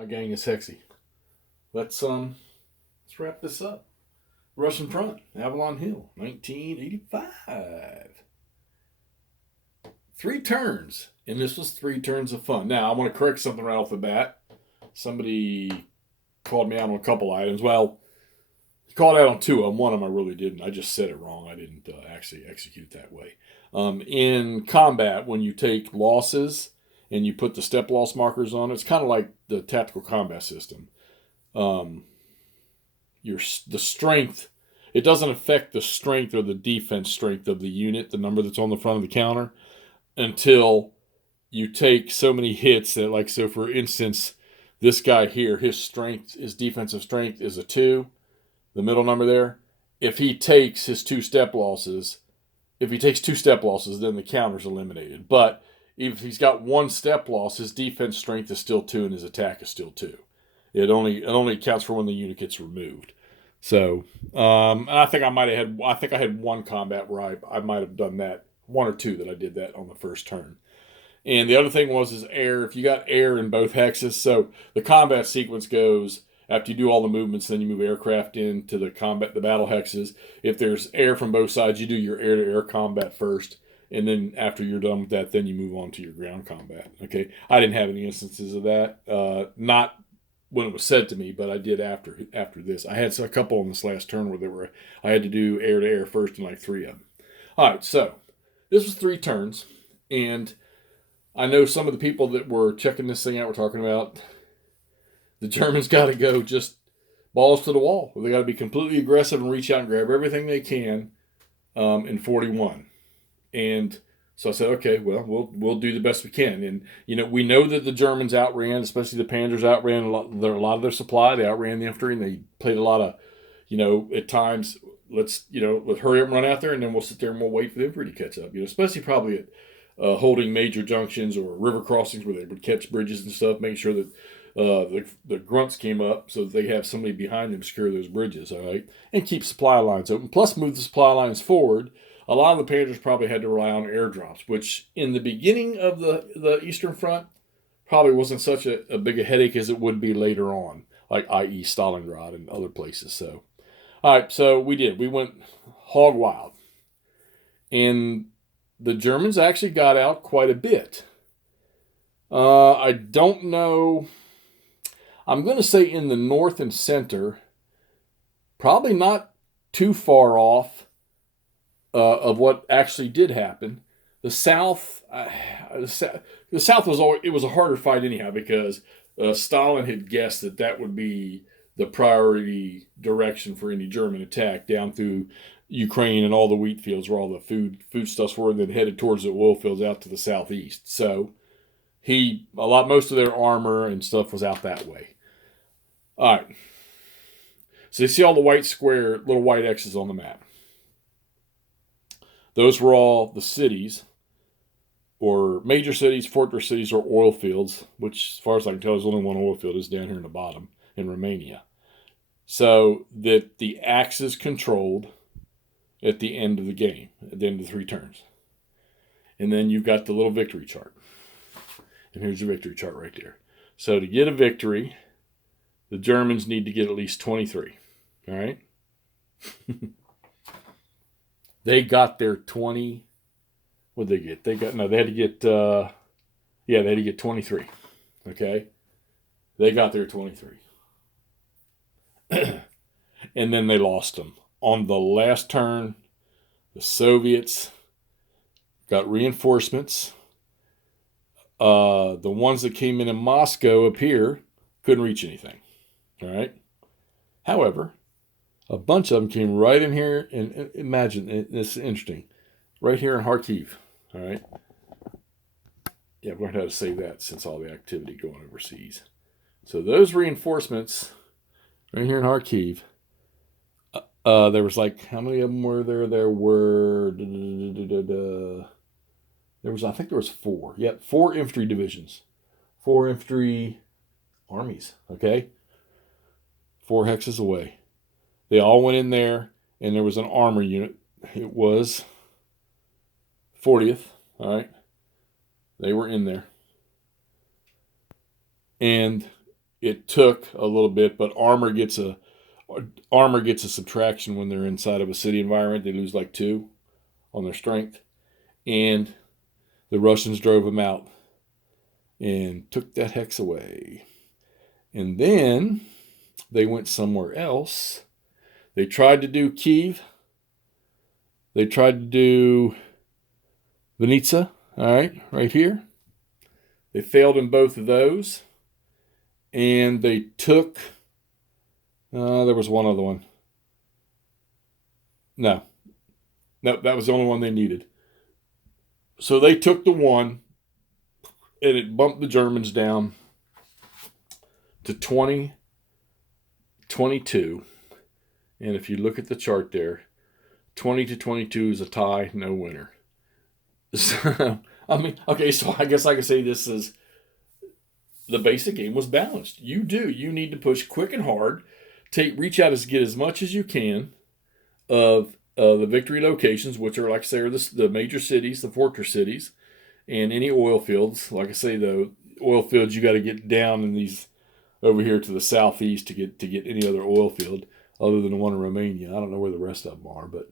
My gang is sexy. Let's wrap this up. Russian Front, Avalon Hill, 1985. Three turns, and this was three turns of fun. Now I want to correct something right off the bat. Somebody called me out on a couple items. Well, he called out on two of them. One of them I really didn't. I just said it wrong. I didn't actually execute that way. In combat, when you take losses and you put the step loss markers on, it's kind of like the tactical combat system. Um, the strength, it doesn't affect the strength or the defense strength of the unit, the number that's on the front of the counter, until you take so many hits that, like, so for instance, this guy here, his defensive strength is a 2, the middle number there. If he takes two step losses, then the counter's eliminated. But if he's got one step loss, his defense strength is still 2 and his attack is still 2. It only accounts for when the unit gets removed. So, and I think I had one combat where I might have done that, one or two that I did that on the first turn. And the other thing is air. If you got air in both hexes, so the combat sequence goes after you do all the movements, then you move aircraft into the battle hexes. If there's air from both sides, you do your air-to-air combat first, and then after you're done with that, then you move on to your ground combat. Okay, I didn't have any instances of that. Not when it was said to me, but I did after this. I had a couple on this last turn where I had to do air-to-air first in like 3 of them. All right, so this was 3 turns, and I know some of the people that were checking this thing out were talking about the Germans got to go just balls to the wall. They got to be completely aggressive and reach out and grab everything they can in 41. And so I said, okay, well, we'll do the best we can. And we know that the Germans outran, especially the Panzers outran a lot of their supply. They outran the infantry, and they played a lot of, at times, let's hurry up and run out there, and then we'll sit there and we'll wait for the infantry to catch up. Especially probably at holding major junctions or river crossings where they would catch bridges and stuff, making sure that the grunts came up so that they have somebody behind them to secure those bridges, all right, and keep supply lines open. Plus, move the supply lines forward. A lot of the Panthers probably had to rely on airdrops, which in the beginning of the Eastern Front probably wasn't such a big a headache as it would be later on, like i.e. Stalingrad and other places. So, all right, so we did. We went hog wild, and the Germans actually got out quite a bit. I don't know. I'm going to say in the north and center, probably not too far off of what actually did happen. The South, the South was a harder fight anyhow because Stalin had guessed that would be the priority direction for any German attack down through Ukraine and all the wheat fields where all the foodstuffs were, and then headed towards the oil fields out to the southeast. So most of their armor and stuff was out that way. All right. So you see all the little white X's on the map. Those were all the cities, or major cities, fortress cities, or oil fields, which, as far as I can tell, there's only one oil field is down here in the bottom in Romania. So that the Axis controlled at the end of the game, at the end of the 3 turns. And then you've got the little victory chart. And here's your victory chart right there. So to get a victory, the Germans need to get at least 23. All right? They got their 20. What did they get? They had to get, they had to get 23. Okay? They got their 23. And then they lost them. On the last turn, the Soviets got reinforcements. The ones that came in Moscow up here couldn't reach anything. All right? However, a bunch of them came right in here, and imagine, it's interesting, right here in Kharkiv. All right? Yeah, I've learned how to say that since all the activity going overseas. So those reinforcements right here in Kharkiv, there was like, how many of them were there? There were, I think there was 4. Yeah, 4 infantry divisions. 4 infantry armies, okay? 4 hexes away. They all went in there, and there was an armor unit. It was 40th, all right? They were in there. And it took a little bit, but armor gets a subtraction when they're inside of a city environment. They lose like 2 on their strength, and the Russians drove them out and took that hex away. And then they went somewhere else. They tried to do Kiev. They tried to do Vinica, all right here. They failed in both of those. And they took, there was one other one. No, that was the only one they needed. So they took the one, and it bumped the Germans down to 20-22. And if you look at the chart there, 20-22 is a tie, no winner. So, I mean, okay, so I guess I could say this is, the basic game was balanced. You need to push quick and hard, reach out get as much as you can of the victory locations, which are, like I say, are the major cities, the fortress cities, and any oil fields. Like I say, the oil fields, you got to get down in these over here to the southeast to get any other oil field other than the one in Romania. I don't know where the rest of them are, but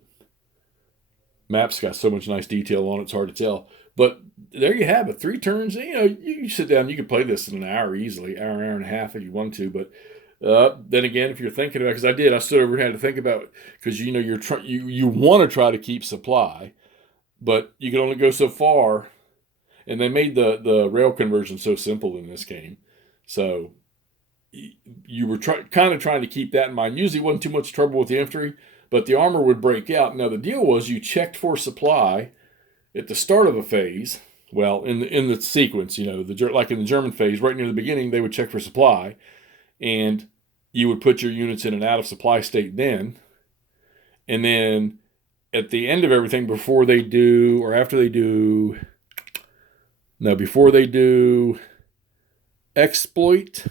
maps got so much nice detail on it, it's hard to tell. But there you have it. 3 turns. You sit down, you could play this in an hour easily, hour and a half if you want to. But then again, if you're thinking about, because I stood over and had to think about, because you want to try to keep supply, but you can only go so far. And they made the rail conversion so simple in this game, so you were kind of trying to keep that in mind. Usually, wasn't too much trouble with the infantry, but the armor would break out. Now the deal was you checked for supply at the start of a phase. Well, in the sequence, like in the German phase, right near the beginning, they would check for supply, and you would put your units in an out of supply state then, and then at the end of everything, before they do exploit,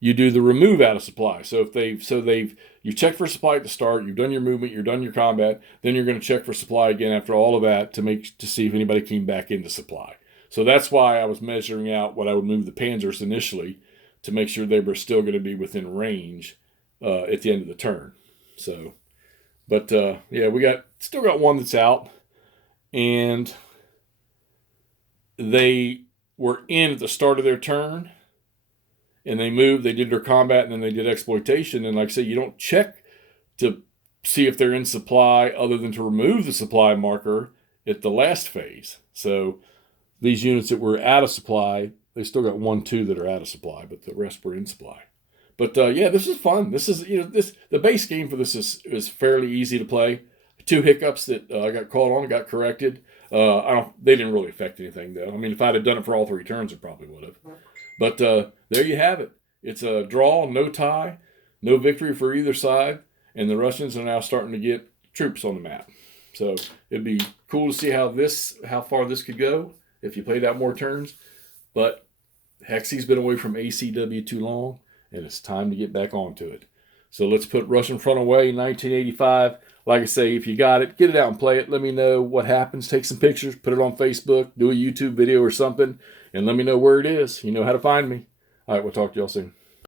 you do the remove out of supply. So you check for supply at the start, you've done your movement, you've done your combat, then you're going to check for supply again after all of that to see if anybody came back into supply. So that's why I was measuring out what I would move the Panzers initially to make sure they were still going to be within range at the end of the turn. So, but we still got one that's out, and they were in at the start of their turn, and they moved, they did their combat, and then they did exploitation. And like I say, you don't check to see if they're in supply other than to remove the supply marker at the last phase. So these units that were out of supply, they still got 1-2 that are out of supply, but the rest were in supply. But this is fun. This is the base game for this is fairly easy to play. 2 hiccups that I got called on, got corrected. They didn't really affect anything though. I mean, if I'd have done it for all 3 turns, it probably would have. But there you have it. It's a draw, no tie, no victory for either side, and the Russians are now starting to get troops on the map. So it'd be cool to see how far this could go if you played out more turns. But Hexy's been away from ACW too long, and it's time to get back onto it. So let's put Russian Front away, 1985. Like I say, if you got it, get it out and play it. Let me know what happens. Take some pictures, put it on Facebook, do a YouTube video or something, and let me know where it is. You know how to find me. All right, we'll talk to y'all soon.